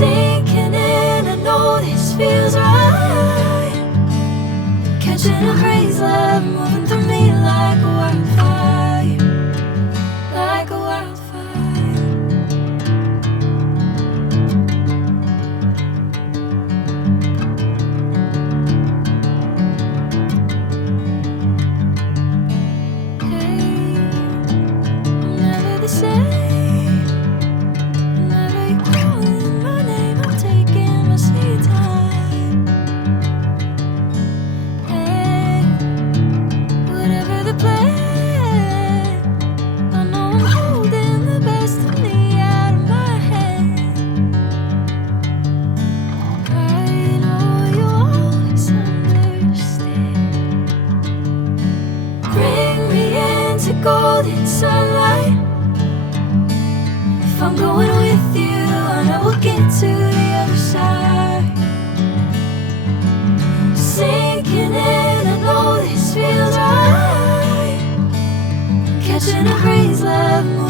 Sinking in, I know this feels right. Catching a crazy love moving through me like a wildfire, like a wildfire. Hey, I'm never the same. Whenever you're calling my name, I'm taking my sweet time. Hey, whatever the plan, I know I'm holding the best of me out of my hand. I know you always understand. Bring me into golden sunlight. If I'm going with you, I know we'll get to the other side. Sinking in, I know this feels right. Catching a crazy love.